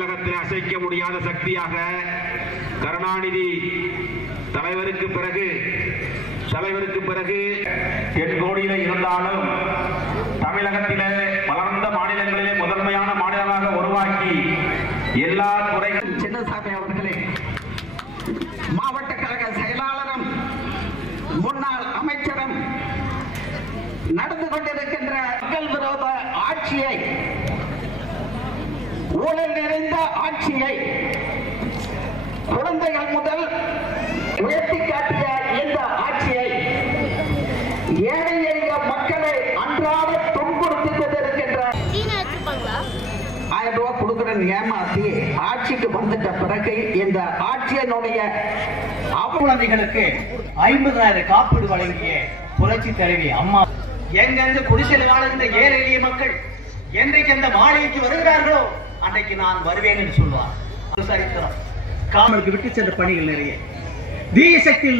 தமிழகத்தில் அசைக்க முடியாத சக்தியாக கருணாநிதி தலைவருக்கு பிறகு தென்கோடியில இருந்தாலும் தமிழகத்திலே வளர்ந்த மாநிலங்களிலே முதன்மையான மாநிலமாக உருவாக்கி எல்லா துறைகளும் சின்னசாமி அவர்களே, மாவட்ட கழக செயலாளரும் முன்னாள் அமைச்சரும் நடந்து கொண்டிருக்கின்ற மக்கள் விரோத ஆட்சியை, ஊழல் நிறைந்த ஆட்சியை குழந்தைகள் முதல் உயர்த்தி காட்டிய இந்த ஆட்சியை ஏழை எளிய மக்களை அன்றாட துன்புறுத்திக் கொண்டிருக்கின்ற 1000 ரூபாய் கொடுக்கிறேன் ஏமாத்தி ஆட்சிக்கு வந்துட்ட பிறகு இந்த ஆட்சியினுடைய குழந்தைகளுக்கு 50,000 காப்பீடு வழங்கிய புரட்சி தலைவி அம்மா, எங்கெங்க குடிசையில் வாழ்கின்ற ஏழை எளிய மக்கள் என்றைக்கு அந்த மாளிகைக்கு வருகிறார்களோ அன்றைக்கு நான் வருவேன் என்று சொல்வார். சரித்திரம் காமலுக்கு விட்டு சென்ற பணிகள் நிறைய. தீய சக்தியில்